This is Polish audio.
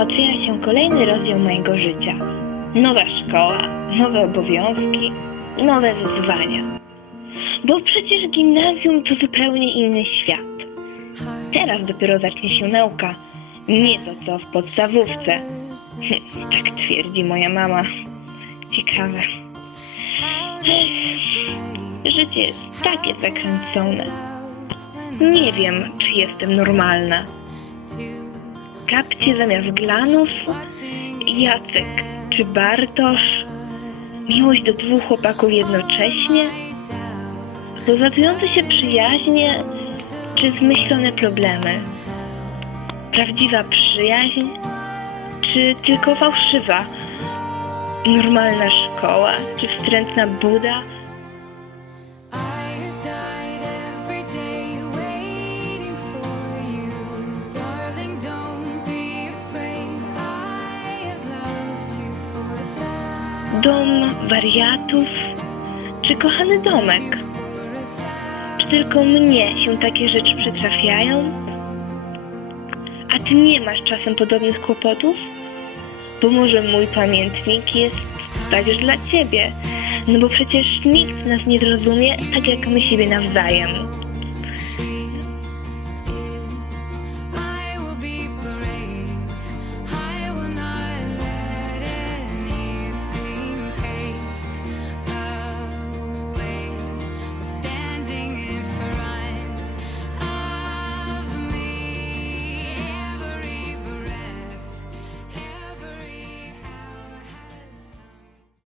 rozpoczyna się kolejny rozdział mojego życia. Nowa szkoła, nowe obowiązki, nowe wyzwania. Bo przecież gimnazjum to zupełnie inny świat. Teraz dopiero zacznie się nauka, nie to co w podstawówce. tak twierdzi moja mama. Ciekawe. Życie jest takie zakręcone. Nie wiem, czy jestem normalna. Kapcie zamiast glanów? Jacek czy Bartosz? Miłość do dwóch chłopaków jednocześnie? Rozlatujące się przyjaźnie czy zmyślone problemy? Prawdziwa przyjaźń czy tylko fałszywa? Normalna szkoła czy wstrętna Buda? Dom wariatów czy kochany domek? Czy tylko mnie się takie rzeczy przytrafiają? A ty nie masz czasem podobnych kłopotów? Bo może mój pamiętnik jest także dla ciebie. No bo przecież nikt nas nie zrozumie tak jak my siebie nawzajem.